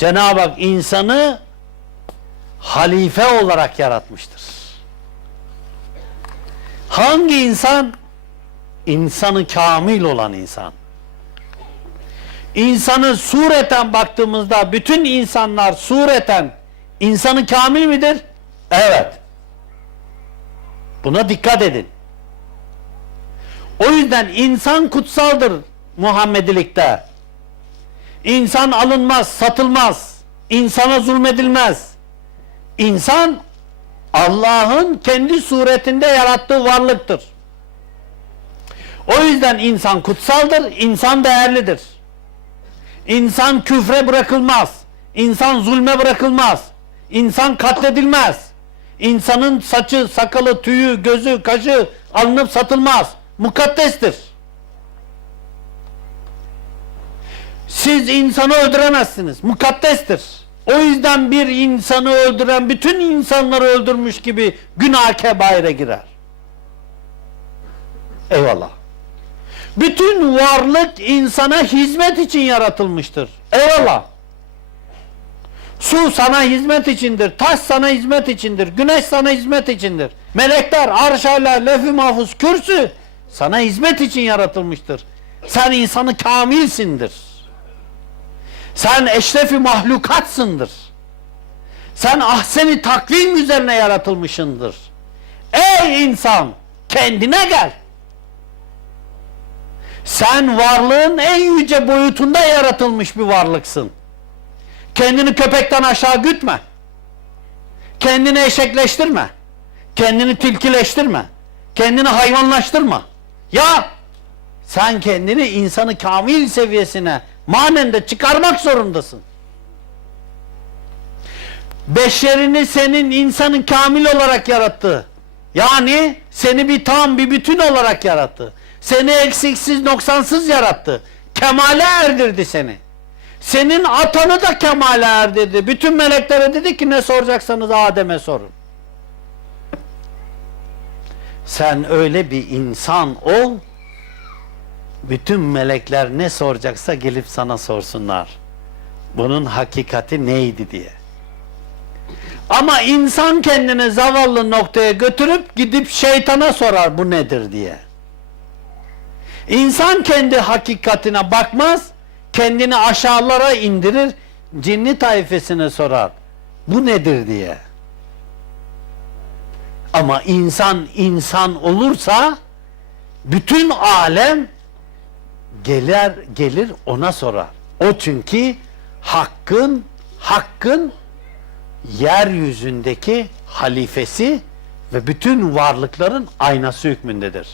Cenab-ı Hak insanı halife olarak yaratmıştır. Hangi insan? İnsanı kamil olan insan. İnsanı sureten baktığımızda bütün insanlar sureten insanı kamil midir? Evet. Buna dikkat edin. O yüzden insan kutsaldır Muhammedilikte. İnsan alınmaz, satılmaz. İnsana zulmedilmez. İnsan Allah'ın kendi suretinde yarattığı varlıktır. O yüzden insan kutsaldır, insan değerlidir. İnsan küfre bırakılmaz. İnsan zulme bırakılmaz. İnsan katledilmez. İnsanın saçı, sakalı, tüyü, gözü, kaşı alınıp satılmaz. Mukaddestir. Siz insanı öldüremezsiniz. Mukaddestir. O yüzden bir insanı öldüren bütün insanları öldürmüş gibi günah kebaire girer. Eyvallah. Bütün varlık insana hizmet için yaratılmıştır. Eyvallah. Su sana hizmet içindir. Taş sana hizmet içindir. Güneş sana hizmet içindir. Melekler, arşayla, lef-i mahfuz, kürsü sana hizmet için yaratılmıştır. Sen insanı kamilsindir. Sen eşrefi mahlukatsındır. Sen ahseni takvim üzerine yaratılmışındır. Ey insan kendine gel. Sen varlığın en yüce boyutunda yaratılmış bir varlıksın. Kendini köpekten aşağı gütme. Kendini eşekleştirme. Kendini tilkileştirme. Kendini hayvanlaştırma. Ya sen kendini insanı kamil seviyesine manen de çıkarmak zorundasın. Beşerini senin insanın kamil olarak yarattı. Yani seni bir tam bir bütün olarak yarattı. Seni eksiksiz noksansız yarattı. Kemale erdirdi seni. Senin atanı da kemale erdirdi. Bütün meleklere dedi ki ne soracaksanız Adem'e sorun. Sen öyle bir insan ol. Bütün melekler ne soracaksa gelip sana sorsunlar. Bunun hakikati neydi diye. Ama insan kendini zavallı noktaya götürüp gidip şeytana sorar bu nedir diye. İnsan kendi hakikatine bakmaz, kendini aşağılara indirir, cinni tayfesine sorar. Bu nedir diye. Ama insan insan olursa bütün alem gelir gelir ona sorar. O çünkü hakkın hakkın yeryüzündeki halifesi ve bütün varlıkların aynası hükmündedir.